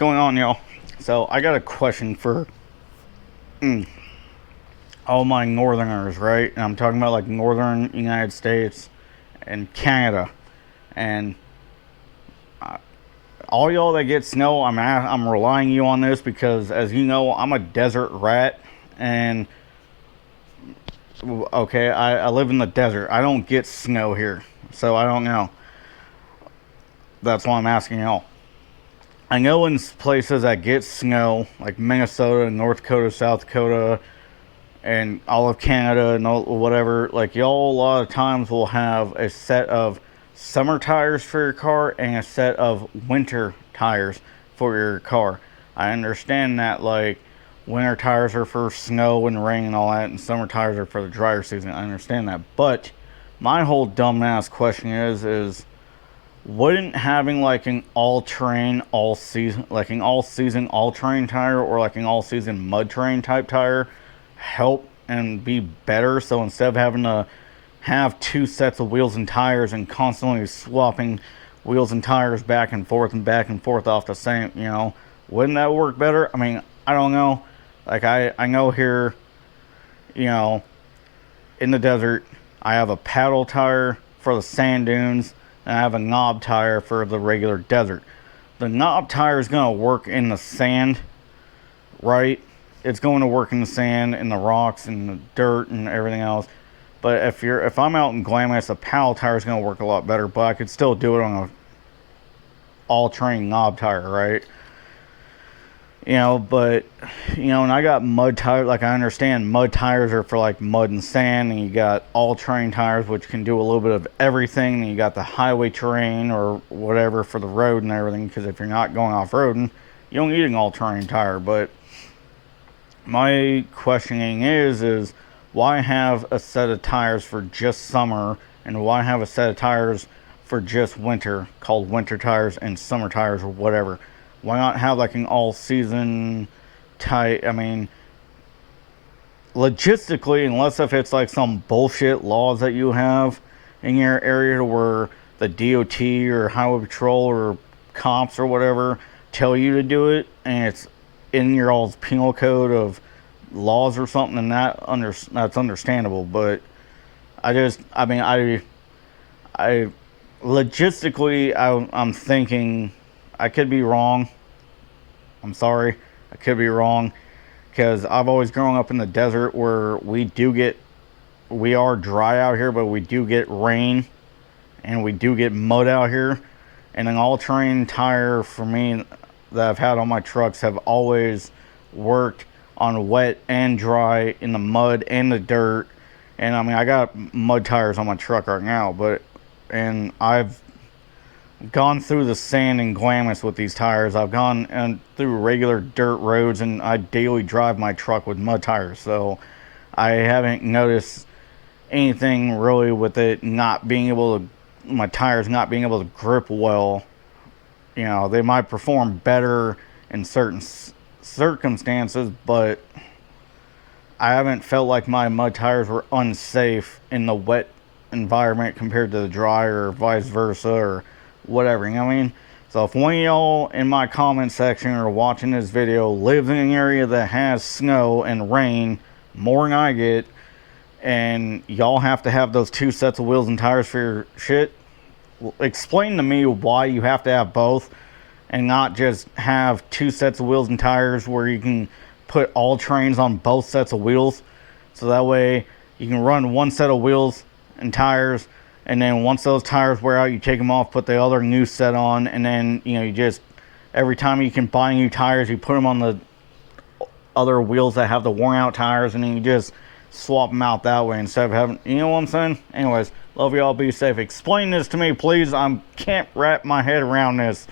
going on, y'all? So I got a question for all my northerners, right? And I'm talking about like northern United States and Canada, and all y'all that get snow. I'm relying you on this because, as you know, I'm a desert rat, and okay, I live in the desert. I don't get snow here, so I don't know. That's why I'm asking y'all. I know in places that get snow, like Minnesota, North Dakota, South Dakota, and all of Canada and all, whatever, like y'all a lot of times will have a set of summer tires for your car and a set of winter tires for your car. I understand that, like, winter tires are for snow and rain and all that, and summer tires are for the drier season. I understand that. But my whole dumbass question is wouldn't having like an all-terrain, all-season, like an all-season, all-terrain tire, or like an all-season mud-terrain type tire help and be better? So instead of having to have two sets of wheels and tires and constantly swapping wheels and tires back and forth off the same, wouldn't that work better? I mean, I don't know. Like, I know here, in the desert, I have a paddle tire for the sand dunes, and I have a knob tire for the regular desert. The knob tire is going to work in the sand, right? It's going to work in the sand and the rocks and the dirt and everything else. But if I'm out in Glamis, the paddle tire is going to work a lot better. But I could still do it on a all-terrain knob tire, right? But and I got mud tires. Like, I understand mud tires are for like mud and sand, and you got all-terrain tires, which can do a little bit of everything. And you got the highway terrain or whatever for the road and everything. Because if you're not going off-roading, you don't need an all-terrain tire. But my questioning is why have a set of tires for just summer, and why have a set of tires for just winter called winter tires and summer tires or whatever? Why not have like an all-season type? I mean, logistically, unless if it's like some bullshit laws that you have in your area where the DOT or Highway Patrol or cops or whatever tell you to do it, and it's in your all's penal code of laws or something, and that's understandable. But logistically, I'm thinking, I could be wrong. I'm sorry. I could be wrong. Because I've always grown up in the desert where we are dry out here, but we do get rain. And we do get mud out here. And an all-terrain tire for me that I've had on my trucks have always worked on wet and dry, in the mud and the dirt. And I mean, I got mud tires on my truck right now, and I've gone through the sand in Glamis with these tires. I've gone through regular dirt roads, and I daily drive my truck with mud tires. So I haven't noticed anything really with it not being able to, my tires not being able to grip well. They might perform better in certain circumstances, but I haven't felt like my mud tires were unsafe in the wet environment compared to the dry, or vice versa, or whatever, you know what I mean? So if one of y'all in my comment section or watching this video lives in an area that has snow and rain more than I get, and y'all have to have those two sets of wheels and tires for your shit, explain to me why you have to have both and not just have two sets of wheels and tires where you can put all terrains on both sets of wheels. So that way you can run one set of wheels and tires, and then once those tires wear out, you take them off, put the other new set on, and then, you just, every time you can buy new tires, you put them on the other wheels that have the worn out tires, and then you just swap them out that way instead of having, you know what I'm saying? Anyways, love y'all, be safe. Explain this to me, please. I can't wrap my head around this.